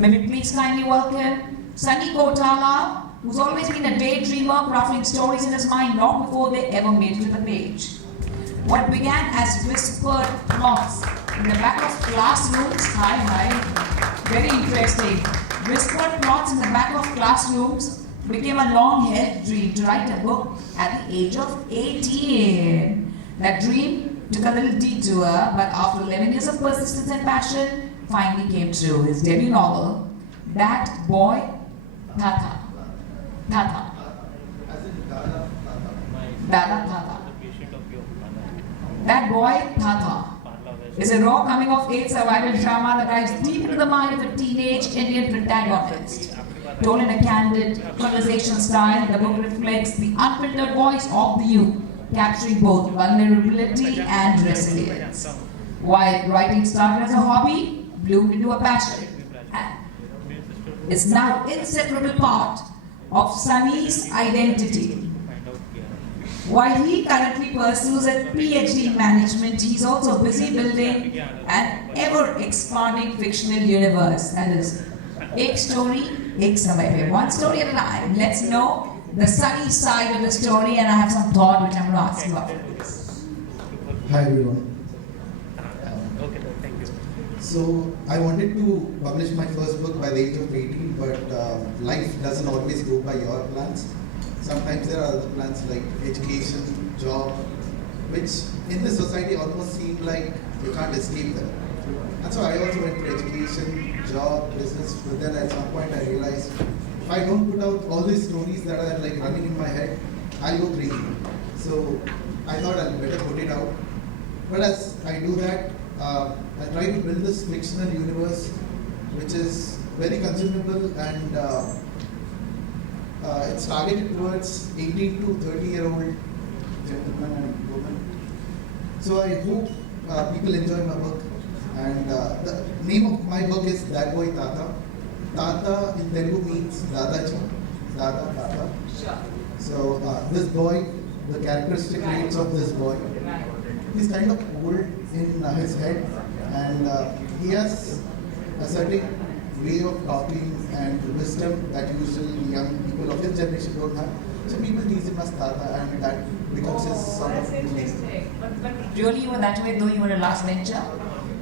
May we please kindly welcome Sunny Kotala, who's always been a daydreamer, crafting stories in his mind long before they ever made it to the page. What began as whispered plots in the back of classrooms, very interesting. Whispered plots in the back of classrooms became a long-held dream to write a book at the age of 18. That dream took a little detour, but after 11 years of persistence and passion, finally came true. His debut novel, That Boy Thatha. Thatha. Gala Thatha. That Boy Thatha is a raw coming-of-age survival drama that dives deep into the mind of a teenage Indian protagonist. Told in a candid, conversational style, the book reflects the unfiltered voice of the youth, capturing both vulnerability and resilience. While writing started as a hobby, bloomed into a passion. It's now an inseparable part of Sunny's identity. While he currently pursues a PhD in management, he's also busy building an ever-expanding fictional universe. That is, एक story, एक समय. One story at a time. Let's know the Sunny side of the story, and I have some thought which I'm going to ask you after this. Hi everyone. So I wanted to publish my first book by the age of 18, but life doesn't always go by your plans. Sometimes there are other plans like education, job, which in the society almost seem like you can't escape them. And so I also went for education, job, business, but then at some point I realized if I don't put out all these stories that are like running in my head, I'll go crazy. So I thought I'd better put it out. But as I do that, I try to build this fictional universe which is very consumable, and it's targeted towards 18 to 30-year-old gentlemen and women. So I hope people enjoy my book. And the name of my book is That Boy Thatha. Thatha in Telugu means Dadaji. Dada, Thatha. Sure. So this boy, the characteristic traits of this boy, he's kind of old in his head, and he has a certain way of talking and wisdom that usually young people of his generation don't have. So people tease him as Tata, and that becomes his sort of interesting. But really you were that way though you were a last venture?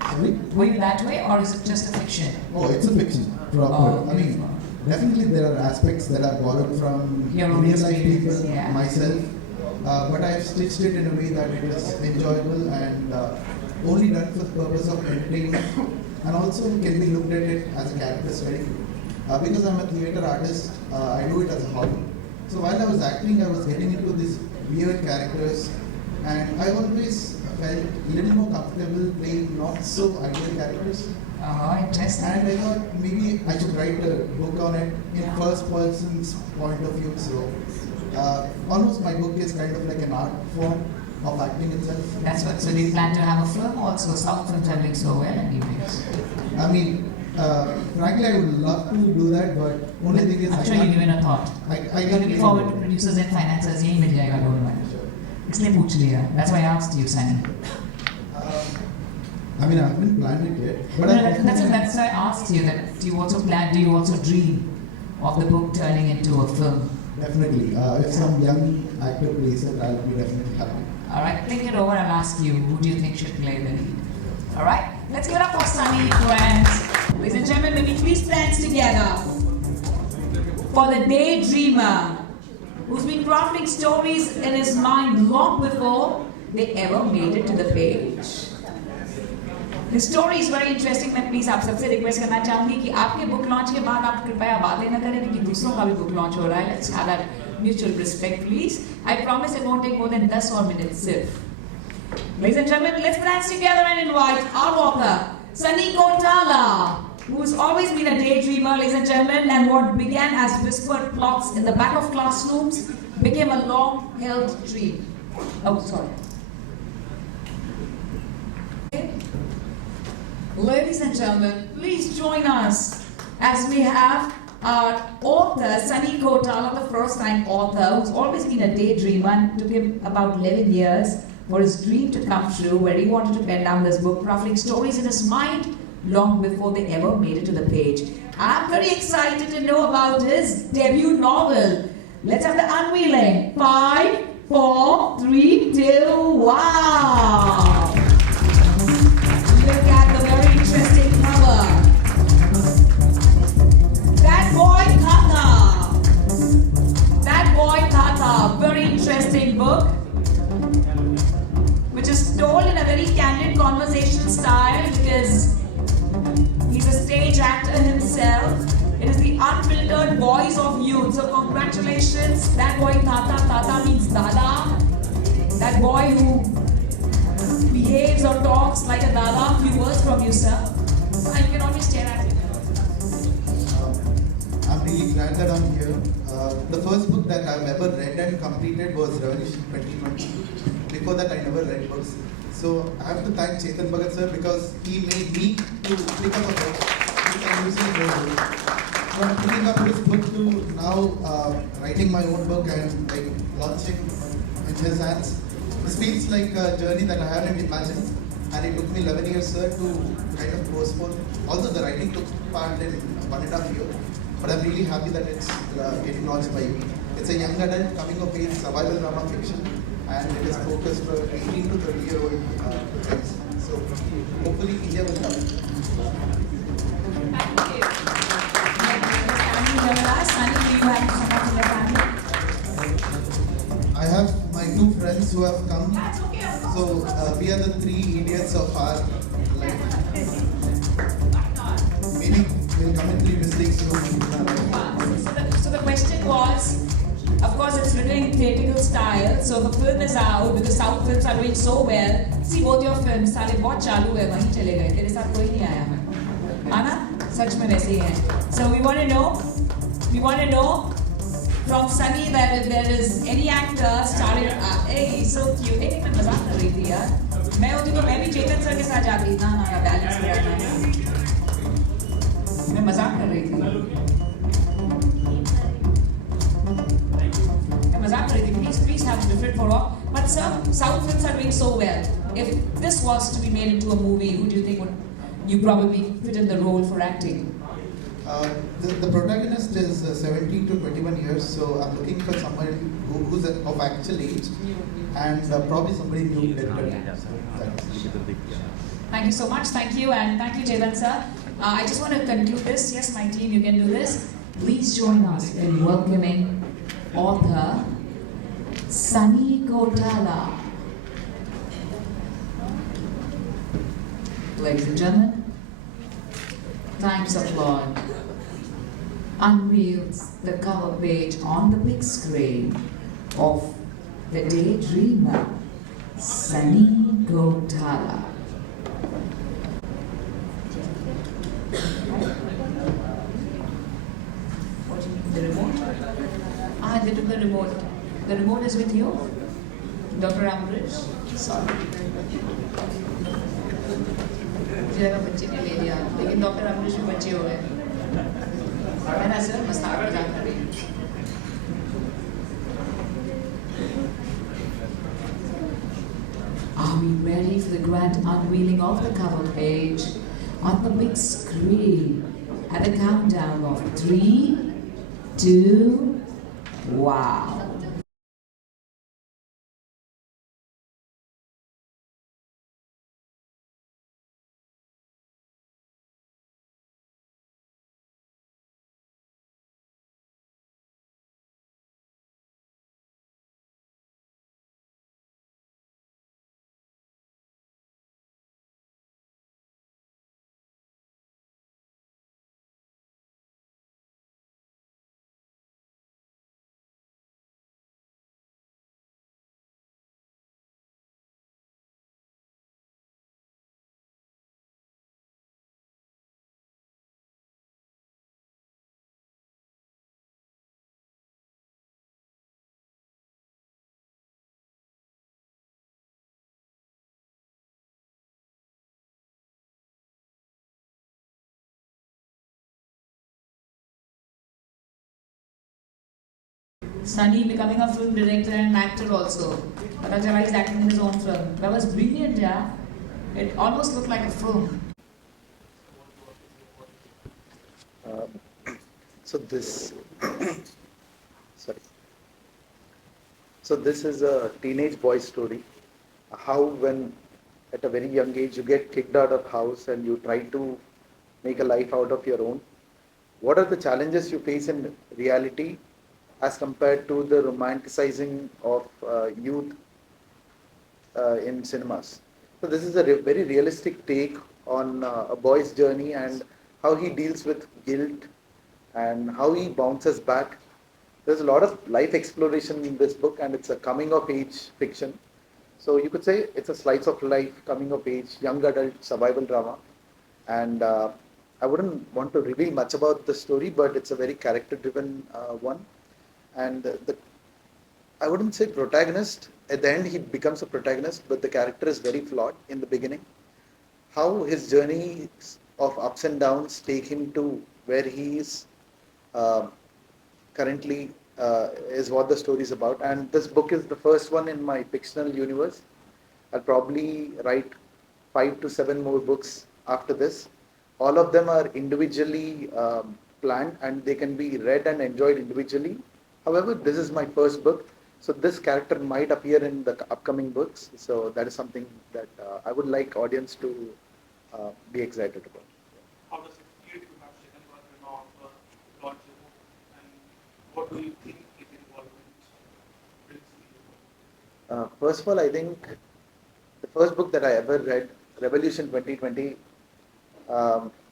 Sorry? Were you that way, or is it just a fiction? Oh, it's a fiction. Proper. Oh, I mean, definitely there are aspects that are borrowed from your own real life experience, people, yeah. myself. But I've stitched it in a way that it is enjoyable and only done for the purpose of entertainment, and also can be looked at it as a character study. Because I'm a theatre artist, I do it as a hobby. So while I was acting, I was getting into these weird characters, and I always felt a little more comfortable playing not so ideal characters. Oh, interesting. And I thought maybe I should write a book on it in first person's point of view. So almost my book is kind of like an art form of acting itself. That's what. So do you plan to have a film also? Some films are doing so well, anyways. I mean, frankly, I would love to do that, but only thing is I'm sure you've given a thought. I You're looking forward to producers and financiers. यही मिल जाएगा don't worry. इसलिए पूछ लिया. That's why I asked you, Sunny. I mean, I haven't planned it yet. But No, that's why I asked you that. Do you also dream of the book turning into a film? Definitely. If some young actor plays it, I'll be definitely happy. All right, think it over. I'll ask you, who do you think should play the lead? All right, let's give it up for Sunny, friends. Ladies and gentlemen, may we please dance together for the daydreamer who's been crafting stories in his mind long before they ever made it to the page. The story is very interesting. मैं please आप सबसे request करना चाहूंगी कि आपके book launch के बाद आप कृपया बातें न करें कि दूसरों का भी बुक लॉन्च हो रहा है. Let's have that mutual respect, please. I promise it won't take more than 10 or minutes. Sirf. Ladies and gentlemen, let's dance together and invite our author, Sunny Kotala, who's always been a daydreamer, ladies and gentlemen, and what began as whispered plots in the back of classrooms became a long-held dream. Oh, sorry. Ladies and gentlemen, please join us as we have our author, Sunny Kotala, the first-time author, who's always been a daydreamer, and took him about 11 years for his dream to come true, where he wanted to pen down this book, crafting stories in his mind long before they ever made it to the page. I'm very excited to know about his debut novel. Let's have the unveiling. 5, 4, 3, 2, wow! Look at the very interesting cover. That Boy Thatha. That Boy Thatha. Very interesting book, which is told in a very candid conversational style because he's a stage actor himself. It is the unfiltered voice of youth. So congratulations, that boy Thatha. Thatha means Dada. That boy who behaves or talks like a Dada. A few words from you, sir. And you can always stare at him. I'm really glad that I'm here. The first book that I've ever read and completed was Revolution 2020. Before that, I never read books. So I have to thank Chetan Bhagat sir because he made me to pick up a book which I usually don't do. From picking up this book to now writing my own book and like launching in his hands. This feels like a journey that I haven't imagined, and it took me 11 years, sir, to kind of postpone. Although the writing took part in 1.5 years, but I'm really happy that it's getting launched by you. It's a young adult coming of age survival drama fiction, and it is focused for 18 to 30-year-old kids. So hopefully India will come. Thank you. Sunny, do you have someone in your family? I have my 2 friends who have come. That's okay, of course. So we are the 3 idiots of our life. Maybe we'll come in 3 mistakes too. So the question was, of course it's written in theatrical style, so the film is out because South films are doing so well. See both your films, सारे बहुत चालू है, वहीं चले गए, तेरे साथ कोई नहीं आया है, आना सच में वैसे ही है. So we want to know from Sunny that if there is any actor starring, hey he's so cute, hey मैं मजाक कर रही थी यार, मैं होती तो मैं भी चेतन सर के साथ जाती, ना बैलेंस करना है, मैं मजाक कर रही थी. Please have different for all. But sir, South films are doing so well. If this was to be made into a movie, who do you think would you probably fit in the role for acting? The protagonist is 17 to 21 years, so I'm looking for somebody who's of actual age and probably somebody new directed. Thank you so much. Thank you, and thank you, Chetan sir. I just want to conclude this. Yes, my team, you can do this. Please join us in welcoming author Sunny Kotala. Ladies and gentlemen, Times Applaud unveils the cover page on the big screen of the daydreamer, Sunny Kotala. The remote? They took the remote. The remote is with you? Dr. Ambrish? Sorry. मुझे लगा बच्चे ने ले लिया, लेकिन doctor Amrish भी बच्चे हो गए. मैं ना सिर्फ मस्ताक मजाक कर रही हूँ. Are we ready for the grand unveiling of the cover page on the big screen at the countdown of 3, 2, wow. Sunny becoming a film director and an actor also. Patajala is acting in his own film. That was brilliant, yeah. It almost looked like a film. Um, so this, sorry. So this is a teenage boy story. How when at a very young age you get kicked out of house and you try to make a life out of your own. What are the challenges you face in reality as compared to the romanticizing of youth in cinemas? So this is a very realistic take on a boy's journey and how he deals with guilt and how he bounces back. There's a lot of life exploration in this book, and it's a coming of age fiction. So you could say it's a slice of life, coming of age, young adult survival drama. And I wouldn't want to reveal much about the story, but it's a very character-driven one. And I wouldn't say protagonist. At the end, he becomes a protagonist, but the character is very flawed in the beginning. How his journey of ups and downs take him to where he is uh, currently is what the story is about. And this book is the first one in my fictional universe. I'll probably write 5 to 7 more books after this. All of them are individually planned and they can be read and enjoyed individually. However, this is my first book, so this character might appear in the upcoming books. So that is something that I would like audience to be excited about. How does it feel to have second version of launch the book, and what do you think his involvement brings to the book? First of all, I think the first book that I ever read, Revolution 2020,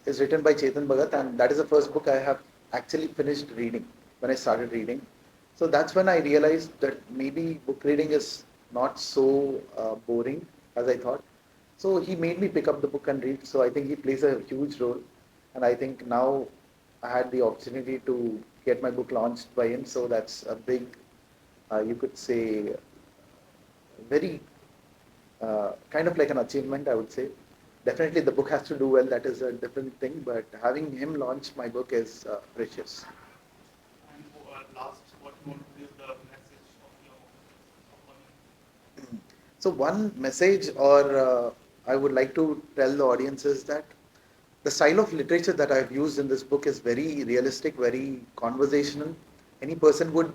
is written by Chetan Bhagat, and that is the first book I have actually finished reading when I started reading. So that's when I realized that maybe book reading is not so boring as I thought. So he made me pick up the book and read. So I think he plays a huge role, and I think now I had the opportunity to get my book launched by him. So that's a big, you could say, very kind of like an achievement, I would say. Definitely, the book has to do well. That is a different thing. But having him launch my book is precious. And last, what you want to give the message of your upcoming? So one message, or I would like to tell the audience is that the style of literature that I've used in this book is very realistic, very conversational. Any person would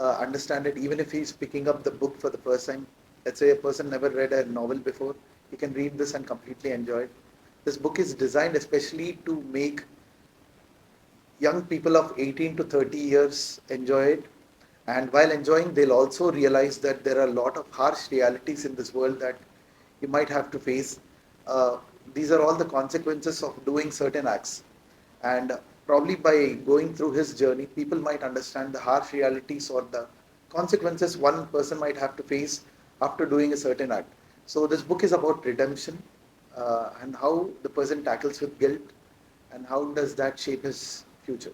understand it, even if he's picking up the book for the first time. Let's say a person never read a novel before, he can read this and completely enjoy it. This book is designed especially to make young people of 18 to 30 years enjoy it. And while enjoying, they'll also realize that there are a lot of harsh realities in this world that you might have to face. Uh, these are all the consequences of doing certain acts. And probably by going through his journey, people might understand the harsh realities or the consequences one person might have to face after doing a certain act. So this book is about redemption and how the person tackles with guilt and how does that shape his future.